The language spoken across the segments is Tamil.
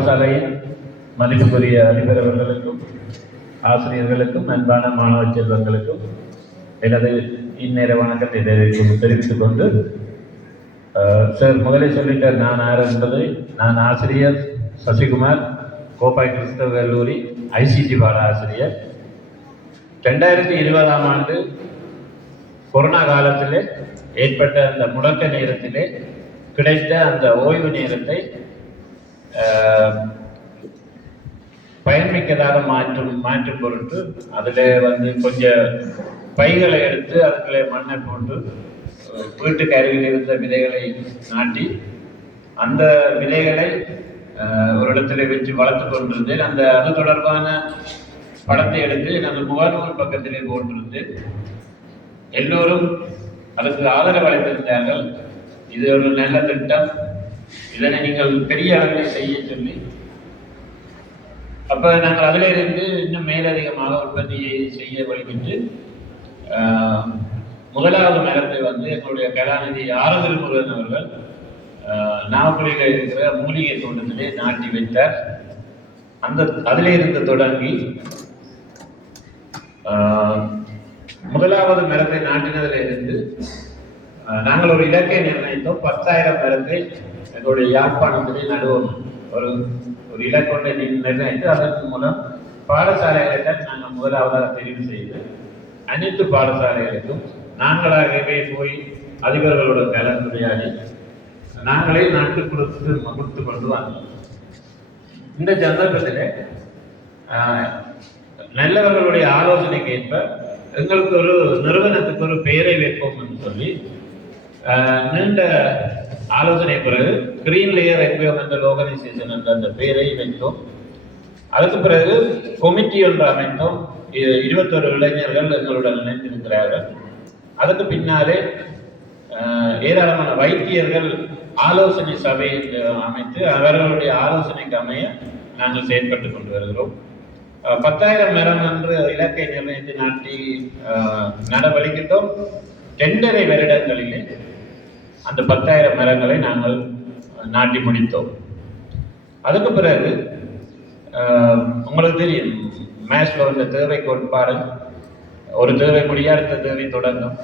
பாடசாலையின் மதிப்புக்குரிய அதிபர் அவர்களுக்கும் ஆசிரியர்களுக்கும் அன்பான மாணவ செல்வங்களுக்கும் எனது இந்நேர வணக்கத்தை தெரிவித்துக் கொண்டு, சார் முதலில் சொல்லிட்டார் நான் யார் என்பதை. நான் ஆசிரியர் சசிகுமார், கோப்பாய் கிறிஸ்தவ கல்லூரி ஐசிடி பாட ஆசிரியர். 2020ஆம் ஆண்டு கொரோனா காலத்திலே ஏற்பட்ட அந்த முடக்க நேரத்திலே கிடைத்த அந்த ஓய்வு நேரத்தை பயன்மிக்கதாக மாற்றும் பொருட்டு அதில் கொஞ்சம் பைகளை எடுத்து அதுக்குள்ளே மண்ணை போட்டு வீட்டுக்கு அருகில் இருந்த விதைகளை நாட்டி அந்த விதைகளை ஒரு இடத்துல வச்சு வளர்த்து கொண்டிருந்தேன். அது தொடர்பான படத்தை எடுத்து எனது முகநூல் பக்கத்திலே போட்டிருந்து எல்லோரும் அதுக்கு ஆதரவு அளித்திருந்தார்கள். இது ஒரு நல்ல திட்டம், இதனை நீங்கள் பெரிய அளவில் செய்ய சொல்லி, அப்போ நாங்கள் அதில் இருந்து இன்னும் மேலதிகமாக உற்பத்தியை செய்ய வழிபட்டு முதலாவது மரத்தை எங்களுடைய கலாநிதி ஆறுதல் முருகன் அவர்கள் நாகப்பள்ளியில் இருக்கிற மூலிகை தோட்டத்திலே நாட்டி வைத்தார். அதிலே இருந்து தொடங்கி முதலாவது மரத்தை நாட்டினதில் இருந்து நாங்கள் ஒரு இலக்கை நிர்ணயித்தோம். 10,000 மரத்தை எங்களுடைய யாழ்ப்பாணத்திலே நடுவோம். ஒரு இலக்கொண்டை நிர்ணயித்து அதன் மூலம் பாடசாலைகளை நாங்கள் முதலாவதாக தெரிவு செய்து அனைத்து பாடசாலைகளுக்கும் நாங்களாகவே போய் அதிபர்களுடன் கலந்துரையாடி நாங்களே நாட்டு கொடுத்து கொண்டு வந்தோம். இந்த சந்தர்ப்பத்தில் நல்லவர்களுடைய ஆலோசனைக்கு ஏற்ப எங்களுக்கு ஒரு நிறுவனத்துக்கு ஒரு பெயரை வைப்போம் என்று சொல்லி நீண்ட ஆலோசனை பிறகு கிரீன் லேயர் என்விரான்மெண்டல் ஆர்கனைசேஷன் என்ற அந்த பெயரை வைத்தோம். அதுக்கு பிறகு கொமிட்டி ஒன்று அமைத்தோம். 21 இளைஞர்கள் எங்களுடன் இணைந்திருக்கிறார்கள். அதுக்கு பின்னாலே ஏராளமான வைத்தியர்கள் ஆலோசனை சபை அமைத்து அவர்களுடைய ஆலோசனைக்கு அமைய நாங்கள் செயல்பட்டு கொண்டு வருகிறோம். 10,000 மரம் என்று இலக்கை நிர்ணயித்து நாட்டி நடவடிக்கிட்டோம். 2.5 வருடங்களிலே அந்த 10,000 மரங்களை நாங்கள் நாட்டி முடித்தோம். அதுக்கு பிறகு உங்களுக்கு தெரியும், மேஸ்லோ இந்த தேவை கோட்பாடு, ஒரு தேவை முடிய அடுத்த தேவை தொடங்கும்.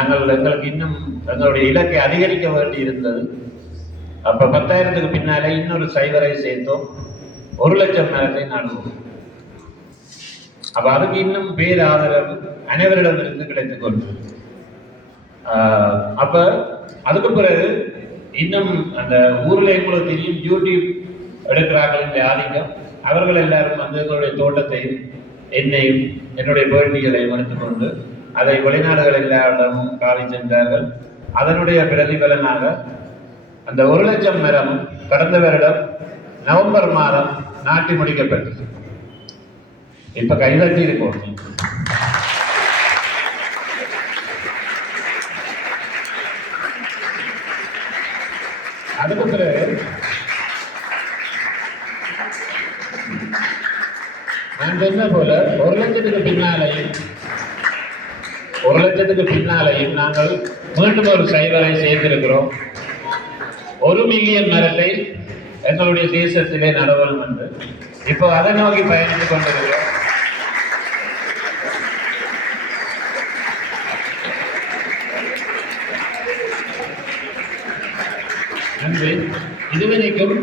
எங்களுக்கு இன்னும் எங்களுடைய இலக்கை அதிகரிக்க வேண்டி இருந்தது. அப்போ 10,000க்கு பின்னாலே இன்னொரு சைவரை சேர்த்தோம். 1,00,000 மரத்தை நடுவோம். அப்போ அதுக்கு இன்னும் பேர் ஆதரவு அனைவரிடமிருந்து கிடைத்துக் கொண்டு அப்போ அதுக்கு பிறகு இன்னும் அந்த ஊரில் எங்களுக்கு தெரியும் யூடியூப் எடுக்கிறார்கள் ஆதிக்கம். அவர்கள் எல்லாரும் எங்களுடைய தோட்டத்தையும் என்னையும் என்னுடைய பேட்டிகளையும் எடுத்துக்கொண்டு அதை வெளிநாடுகள் எல்லாரிடமும் காவி சென்றார்கள். அதனுடைய பிரதிபலனாக அந்த 1,00,000 மரம் கடந்த வருடம் நவம்பர் மாதம் நாட்டி முடிக்கப்பட்டது. இப்ப கைதட்டி இருக்கோம். அதுக்கு பிறகு நான் சொன்ன போல 1,00,000க்கு பின்னாலையும் நாங்கள் மீண்டும் ஒரு சைவரை சேர்த்திருக்கிறோம். 1 மில்லியன் மரத்தை எங்களுடைய தேசத்திலே நடவணும் என்று இப்போ அதை நோக்கி பயணித்துக் கொண்டிருக்கிறோம். நன்றி. இதுவரைக்கும்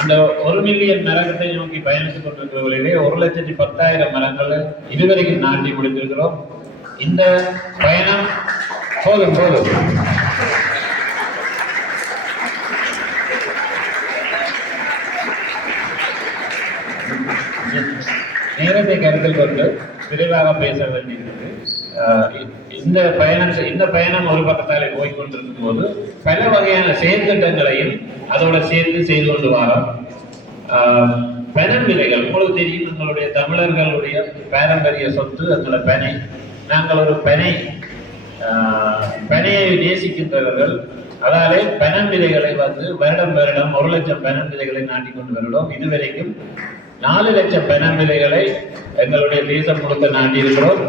அந்த 1 மில்லியன் மரத்தை நோக்கி பயணித்துக் கொண்டிருக்கிறவர்களிலே 1,10,000 மரங்களை இதுவரைக்கும் நாட்டி முடித்திருக்கிறோம். இந்த பயணம் போதும் நேரத்தை கருத்தில் கொண்டு விரைவாக பேச வேண்டியிருக்கிறது. இந்த பயணம் ஒரு பக்கத்தாலே போய்கொண்டிருக்கும் போது பல வகையான செயற்திட்டங்களையும் அதோட சேர்த்து செய்து கொண்டு வரோம். பனம் விதைகள் உங்களுக்கு தெரியும், எங்களுடைய தமிழர்களுடைய பாரம்பரிய சொத்து எங்களை பனை. நாங்கள் ஒரு பனையை நேசிக்கின்றவர்கள். அதாலே பனம் விதைகளை வருடம் 1,00,000 பனம் விதைகளை நாட்டிக்கொண்டு வருகிறோம். இதுவரைக்கும் 4,00,000 பனம் விதைகளை எங்களுடைய தேசம் முழுக்க நாட்டி இருக்கிறோம்.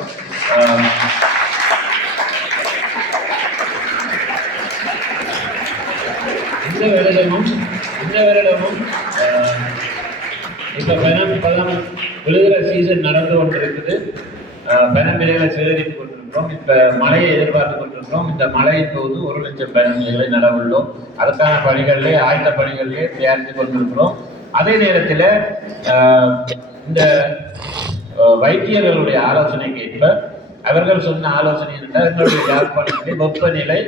இந்த வருடமும் இப்ப பழம் விழுகிற சீசன் நடந்து கொண்டிருக்குது. பனம் விலைகளை சேகரித்துக் கொண்டிருக்கிறோம். இப்ப மழையை எதிர்பார்த்து கொண்டிருக்கிறோம். இந்த மழையின் போது 1,00,000 பனம் விலைகளை நடவுள்ளோம். அதற்கான பணிகளிலே ஆயத்த பணிகளிலே தயாரித்துக் கொண்டிருக்கிறோம். அதே நேரத்தில் இந்த வைத்தியர்களுடைய ஆலோசனைக்கு ஏற்ப அவர்கள் சொன்ன ஆலோசனை என்றால் எங்களுடைய யாழ்ப்பாணத்திலே வெப்பநிலை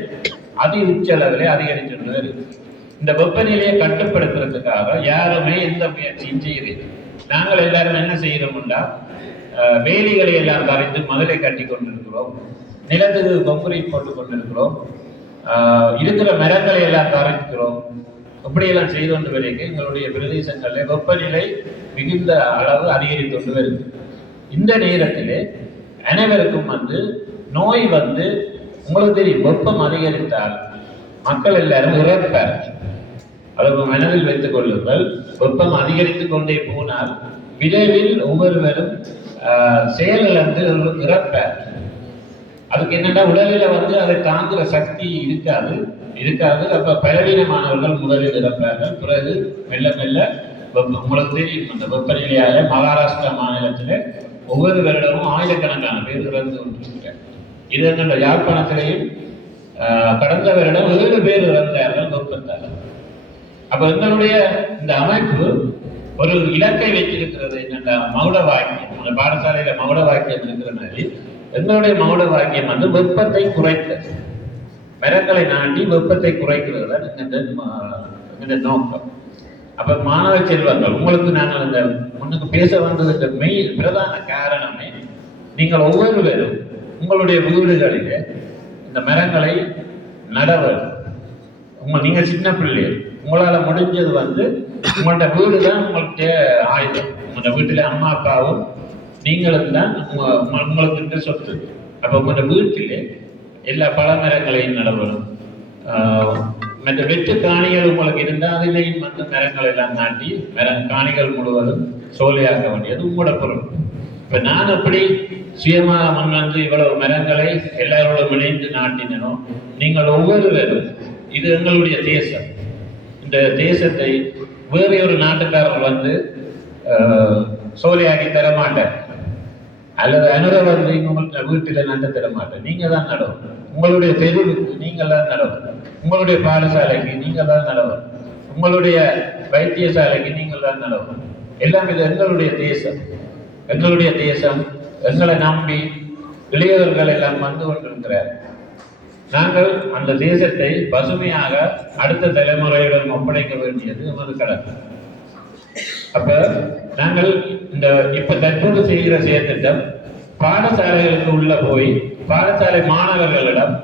அதி உச்ச அளவிலே அதிகரித்து வருது. இந்த வெப்பநிலையை கட்டுப்படுத்துறதுக்காக யாருமே எந்த முயற்சியும் செய்யறது. நாங்கள் எல்லாரும் என்ன செய்யறோம்னா வேலிகளை எல்லாம் வரைந்து மதுரை கட்டி கொண்டிருக்கிறோம். நிலத்துக்கு கொங்குரீட் போட்டுக் கொண்டிருக்கிறோம். இருக்கிற மரங்களை எல்லாம் வரைக்கிறோம். இப்படியெல்லாம் செய்து கொண்டு வரைக்கும் எங்களுடைய பிரதேசங்களில் வெப்பநிலை மிகுந்த அளவு அதிகரித்து கொண்டு வருது. இந்த நேரத்திலே அனைவருக்கும் நோய் உங்களுக்கு தெரியும், வெப்பம் அதிகரித்தால் மக்கள் எல்லாரும் இறப்பார். அதை மனதில் வைத்துக் கொள்ளுங்கள். வெப்பம் அதிகரித்துக் கொண்டே போனால் விரைவில் ஒவ்வொருவரும் செயலிழந்து இறப்பார். அதுக்கு என்னன்னா உடலில் அதை தாங்குகிற சக்தி இருக்காது. அப்ப பலவீனமானவர்கள் முதலில் இறப்பார்கள். பிறகு மெல்ல மெல்ல உங்களுக்கு தெரியும், அந்த வெப்பநிலையால மகாராஷ்டிரா மாநிலத்தில் ஒவ்வொரு வருடமும் ஆயிரக்கணக்கான பேர் இறந்து கொண்டிருக்கிறார். இது எங்கள் யாழ்ப்பாணத்திலேயும் கடந்த வருடம் 7 பேர் இறந்தார்கள் வெப்பத்தால். அப்ப எங்களுடைய இந்த அமைப்பு ஒரு இலக்கை வைத்திருக்கிறது. என்னென்ன மகுட வாக்கியம், அந்த பாடசாலையில மகுட வாக்கியம் இருக்கிற மாதிரி எங்களுடைய மகுட வாக்கியம் வெப்பத்தை குறைக்கிறது. மரங்களை நாட்டி வெப்பத்தை குறைக்கிறது தான் இந்த நோக்கம். அப்ப மாணவ செல்வங்கள், உங்களுக்கு நாங்கள் இந்த முன்னுக்கு பேச வந்ததுக்கு பிரதான காரணமே நீங்கள் ஒவ்வொருவரும் உங்களுடைய வீடுகளிலே இந்த மரங்களை நடவர். நீங்க சின்ன பிள்ளைகள், உங்களால முடிஞ்சது உங்கள்ட்ட வீடு தான் உங்கள்கிட்ட ஆயுதம். உங்களோட வீட்டுல அம்மா அப்பாவும் நீங்களும் தான் உங்களுக்கு சொத்து. அப்ப உங்களோட வீட்டிலே எல்லா பழமரங்களையும் நடவரும். மற்ற வெற்று காணிகள் உங்களுக்கு இருந்தால் அதிலேயும் மரங்கள் எல்லாம் நாட்டி காணிகள் முழுவதும் சோலையாக்க வேண்டியது உங்களோட பொருள். இப்ப நான் அப்படி சுயமாக முன் இவ்வளவு மரங்களை எல்லாரோடும் இணைந்து நாட்டினோ, நீங்கள் ஒவ்வொருவரும் இது எங்களுடைய தேசம். இந்த தேசத்தை வேறு ஒரு நாட்டுக்காரர் சோலையாக்கி தரமாட்டார், அல்லது அனுரை உங்கள்கிட்ட வீட்டில் நட்ட தரமாட்டார். நீங்க தான் நடவும். உங்களுடைய தெருவுக்கு நீங்கள் தான் நடவும். உங்களுடைய பாடசாலைக்கு நீங்கள் தான் நடவும். உங்களுடைய வைத்தியசாலைக்கு நீங்கள் தான் நடவும். எல்லாம் இது எங்களுடைய தேசம். எங்களுடைய தேசம் எங்களை நம்பி இளையவர்கள் எல்லாம் கொண்டிருக்கிறார். நாங்கள் அந்த தேசத்தை பசுமையாக அடுத்த தலைமுறையிடம் ஒப்படைக்க வேண்டியது நமது கடமை. அப்ப நாங்கள் இந்த இப்ப தற்போது செய்கிற செயற்திட்டம் பாடசாலைகளுக்கு உள்ள போய் பாடசாலை மாணவர்களிடம்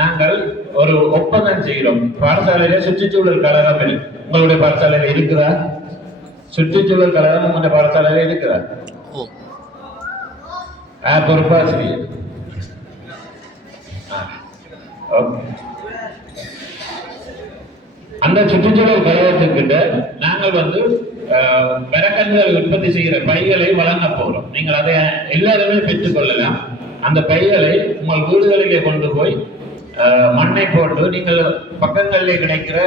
நாங்கள் ஒரு ஒப்பந்தம் செய்கிறோம். பாடசாலையில சுற்றுச்சூழல் கழகம் இருக்கு. உங்களுடைய பாடசாலையில இருக்குதா? சுற்றுச்சூழல் கழகம் உங்களுடைய பாடசாலையில இருக்குதா? பொறுப்பாசிரியர். அந்த சுற்றுச்சூழல் கழகத்துக்கிட்ட நாங்கள் மரக்கன்றுகள் உற்பத்தி செய்கிற பைகளை வழங்க போகிறோம். நீங்கள் அதை எல்லாருமே பெற்றுக் கொள்ளலாம். அந்த பைகளை உங்கள் வீடுகளிலே கொண்டு போய் மண்ணை போட்டு நீங்கள் பக்கங்களிலே கிடைக்கிற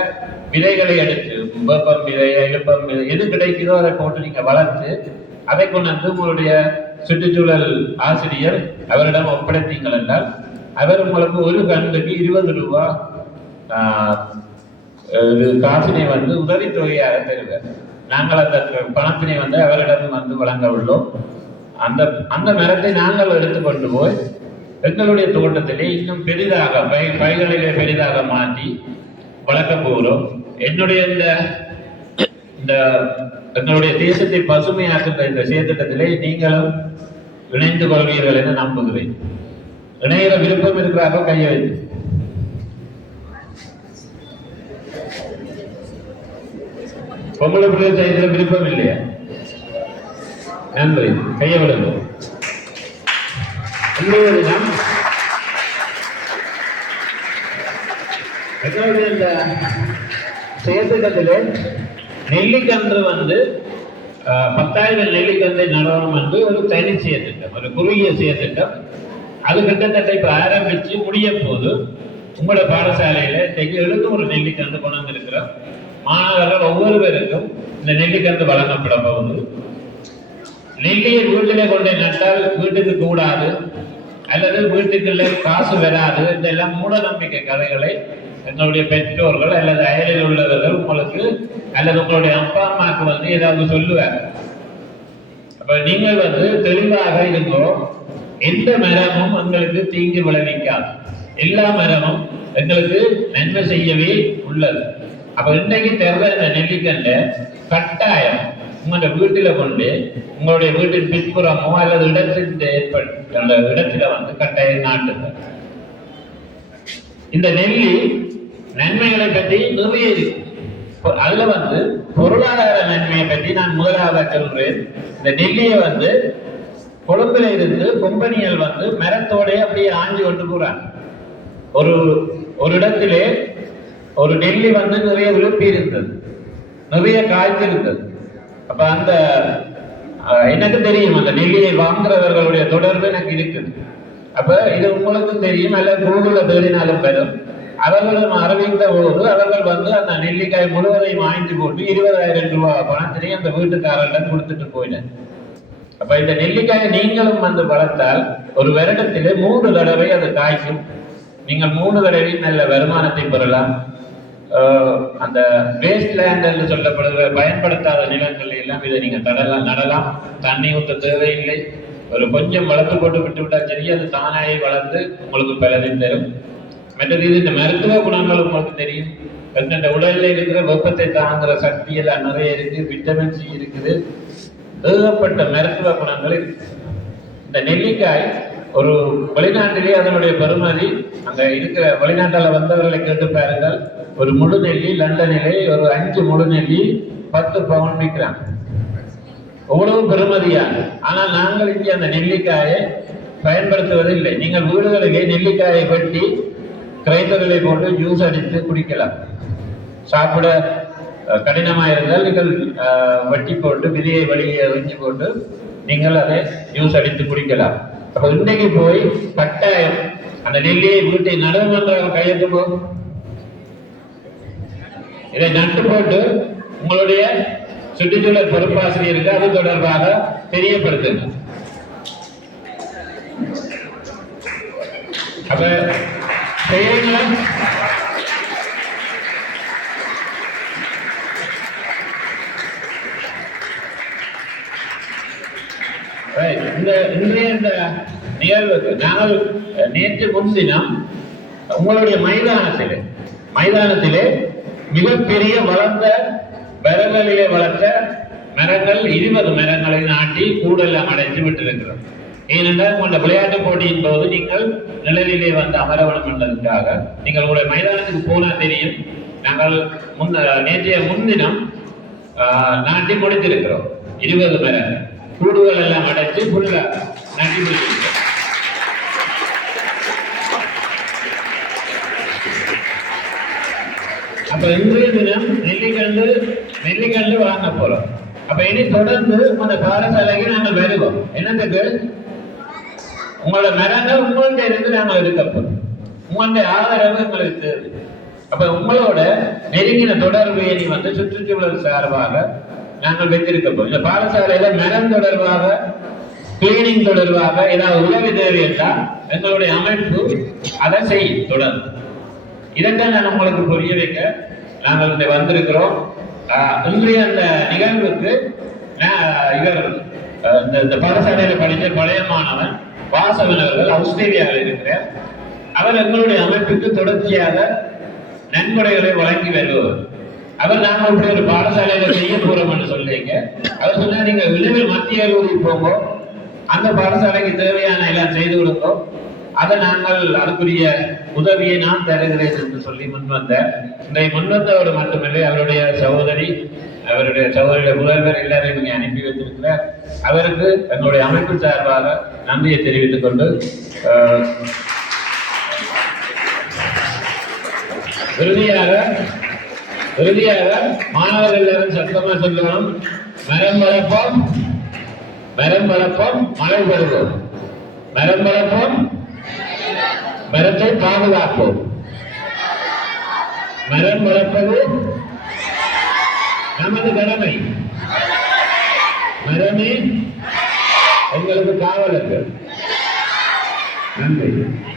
விதைகளை எடுத்து, வேப்பம் விதை, இழுப்பம் விதை, எது கிடைக்கிறதோ அதை போட்டு நீங்க வளர்த்து அதை கொண்டு உங்களுடைய சுற்றுச்சூழல் ஆசிரியர் அவரிடம் ஒப்படைத்தீங்கள் என்றால் அவர் உங்களுக்கு ஒரு கன்றுக்கு 20 ரூபாய் காசினை உதவித்தொகையாக தருவார். நாங்கள் அந்த பணத்தினை அவரிடம் வழங்க உள்ளோம். அந்த மரத்தை நாங்கள் எடுத்துக்கொண்டு போய் எங்களுடைய தோட்டத்திலே இன்னும் பெரிதாக பைகளிலே பெரிதாக மாற்றி வளர்க்க போகிறோம். என்னுடைய இந்த எங்களுடைய தேசத்தை பசுமையாக்குகிற இந்த செயற்திட்டத்திலே நீங்களும் இணைந்து கொள்வீர்கள் என நம்புகிறேன். இணைகிற விருப்பம் இருக்கிறாரோ கையை வைத்து. பொம்பளை பிள்ளை செய்கிற விருப்பம் இல்லையா? நன்றி, கையை விடுங்க. இந்த செயற்திட்டத்திலே நெல்லிக்கன்று 10,000 நெல்லிக்கன்றை நடனம் என்று ஒரு தனி செயற்திட்டம், ஒரு குறுகிய செயற்திட்டம். அது கிட்டத்தட்ட இப்ப ஆரம்பிச்சு முடிய போது உங்களோட பாடசாலையில 700 நெல்லிக்கன்று கொண்டு வந்திருக்கிறோம். மாணவர்கள் ஒவ்வொருவருக்கும் இந்த நெல்லிக்கன்று வழங்கப்பட போகுது. நெல்லியை வீட்டிலே கொண்டு நட்டால் வீட்டுக்கு கூடாது அல்லது வீட்டுக்குள்ள காசு வராது, இதெல்லாம் மூட நம்பிக்கை கதைகளை எங்களுடைய பெற்றோர்கள் அல்லது அயலில் உள்ளவர்கள் உங்களுக்கு அல்லது உங்களுடைய அப்பா அம்மாவுக்கு ஏதாவது சொல்லுவார். அப்ப நீங்கள் தெளிவாக இருந்தோ, எந்த மரமும் எங்களுக்கு தீங்கு விளைவிக்காது, எல்லா மரமும் எங்களுக்கு நன்மை செய்யவே உள்ளது. அப்ப இன்றைக்கு தேர்தல் இந்த நெல்லிக்கண்ட கட்டாயம் உங்களோட வீட்டில கொண்டு உங்களுடைய வீட்டின் பின்புறமோ அல்லது இடத்தின் ஏற்பட்ட அந்த இடத்துல கட்டாயம் நாட்டுங்க. இந்த நெல்லி நன்மைகளை பற்றி நிறைய இருக்கு. அதுல பொருளாதார நன்மையை பற்றி நான் முதலாக சொல்றேன். இந்த நெல்லியை கொழும்புல இருந்து கொம்பனியல் மரத்தோட அப்படியே ஆஞ்சு கொண்டு போறாங்க. ஒரு இடத்திலே ஒரு நெல்லி நிறைய விழுப்பி இருந்தது, நிறைய காய்ச்சிருந்தது. அப்ப அந்த எனக்கு தெரியும், அந்த நெல்லியை வாங்குறவர்களுடைய தொடர்பு எனக்கு இருக்குது. அப்ப இது உங்களுக்கும் தெரியும், அல்ல கூகுள்ல தேடினாலும் பெறும். அவர்களும் அறிவித்த போது அவர்கள் அந்த நெல்லிக்காய் முழுவதையும் வாங்கி போட்டு 20,000 ரூபாய் பணத்திலேயே அந்த வீட்டுக்காரர்களிடம் கொடுத்துட்டு போயிட்டேன். அப்ப இந்த நெல்லிக்காயை நீங்களும் வளர்த்தால் ஒரு வருடத்திலே 3 தடவை அது காய்க்கும். நீங்கள் 3 தடவை நல்ல வருமானத்தை பெறலாம். அந்த வேஸ்ட் லேண்ட் என்று சொல்லப்படுகிற பயன்படுத்தாத நிலங்கள் எல்லாம் இதை நீங்க நடலாம். தண்ணி ஊற்ற தேவையில்லை. ஒரு கொஞ்சம் வளர்த்து போட்டு விட்டு விட்டால் சரி, அது தானாயை வளர்ந்து உங்களுக்கு பலனையும் தரும். மற்றது இது இந்த மருத்துவ குணங்கள் உங்களுக்கு தெரியும். இந்த உடலில் இருக்கிற வெப்பத்தை தாங்குகிற சக்தி எல்லாம் நிறைய இருக்கு, விட்டமின் சி இருக்குது, ஏகப்பட்ட மருத்துவ குணங்கள் இருக்கு. இந்த நெல்லிக்காய் ஒரு வெளிநாட்டிலே அதனுடைய பெருமதி, அங்க இருக்கிற வெளிநாட்டில் வந்தவர்களை கேட்டு பாருங்கள், ஒரு முழு நெல்லி லண்டனிலே ஒரு 5 முழு நெல்லி 10 பவுன் விற்கிறாங்க. அவ்வளவு பெருமதியா. ஆனால் நாங்கள் இங்கே அந்த நெல்லிக்காயை பயன்படுத்துவதில்லை. நீங்கள் வீடுகளிலே நெல்லிக்காயை வெட்டி கிரைண்டர்களை போட்டு ஜூஸ் அடித்து குடிக்கலாம். சாப்பிட கடினமாக இருந்தால் நீங்கள் வட்டி போட்டு விதையை வெளியே எறிஞ்சு போட்டு நீங்கள் அதை ஜூஸ் அடித்து குடிக்கலாம். அப்ப இன்னைக்கு போய் கட்டாயம் அந்த நெல்லியை வீட்டை நடுமன்ற கையெழுத்து போகும். இதை நட்டு போட்டு உங்களுடைய சுற்றுச்சூழல் பொறுப்பாசிரியருக்கு அது தொடர்பாக தெரியப்படுத்துங்க. அப்ப செய்யுங்களா? இன்றைய இந்த நிகழ்வுக்கு நாங்கள் நேற்று முன்தினம் உங்களுடைய மைதானத்திலே மிகப்பெரிய வளர்ந்த மரங்களிலே வளர்த்த மரங்கள் 20 மரங்களை நாட்டி கூடெல்லாம் அடைத்து விட்டிருக்கிறோம். ஏனென்றால் உங்களோட விளையாட்டு போட்டியின் போது நீங்கள் நிழலிலே அமரவனம் என்பதற்காக நீங்கள் உங்களுடைய மைதானத்துக்கு போனா தெரியும். நாங்கள் நேற்றைய முன்தினம் நாட்டி முடித்திருக்கிறோம். 20 மரங்கள் கூடுகள் எல்லாம் அடைச்சு ஃபுல்லா நாட்டி முடித்திருக்கிறோம். அப்ப இன்றைய தினம் நெல்லிக்கண்டு வாங்க போறோம். அப்ப இனி தொடர்ந்து அந்த பாடசாலைக்கு நாங்கள் வருவோம். என்னத்துக்கு? உங்களோட மரங்கள் உங்கள்கிட்ட இருந்து நாங்கள் எடுக்கப்போம். உங்களுடைய ஆதரவு எங்களுக்கு தேவை. அப்ப உங்களோட நெருங்கின தொடர்பு இனி சுற்றுச்சூழல் சார்பாக நாங்கள் வைத்திருக்கப்போம். இந்த பாடசாலையில மரம் தொடர்பாக, கிளீனிங் தொடர்பாக ஏதாவது உதவி தேவை என்றால் எங்களுடைய அமைப்பு அதை செய்யும். தொடர்ந்து இதைத்தான் நான் உங்களுக்கு புரிய வைக்க நாங்கள் வந்திருக்கிறோம். இன்றைய அந்த நிகழ்வுக்கு இவர் இந்த பாடசாலையில படித்த பழைய மாணவன் வாசவன் அவர்கள் ஆஸ்திரேலியாவில் இருக்கிறார். அவர் எங்களுடைய அமைப்புக்கு தொடர்ச்சியாக நன்கொடைகளை வழங்கி வருபவர். அவர் நாங்கள் இப்படி ஒரு பாடசாலையில செய்ய போறோம் என்று சொல்லிங்க. அவர் சொன்னா நீங்க விளைவில் மத்திய கல்லூரி போங்க, அந்த பாடசாலைக்கு தேவையான எல்லாம் செய்து கொடுங்க, அதை நாங்கள் அதுக்குரிய உதவியை நான் தருகிறேன் என்று சொல்லி முன்வந்த முன்வந்தவர் மட்டுமில்லை, அவருடைய சகோதரியுடைய முதல்வர் எல்லாரையும் இங்கே அனுப்பி வைத்திருக்கிறார். அவருக்கு எங்களுடைய அமைப்பு சார்பாக நன்றியை தெரிவித்துக் கொண்டு இறுதியாக மாணவர்கள் எல்லாரும் சத்தமா சொல்லணும், மரம் வளர்ப்போம், மழை பெறுவோம், மரம் வளர்ப்போம், மரத்தை பாதுகாப்போம். மரம் வளர்ப்பது நமது கடமை, மரமே எங்களுக்கு காவலர்கள். நன்றி.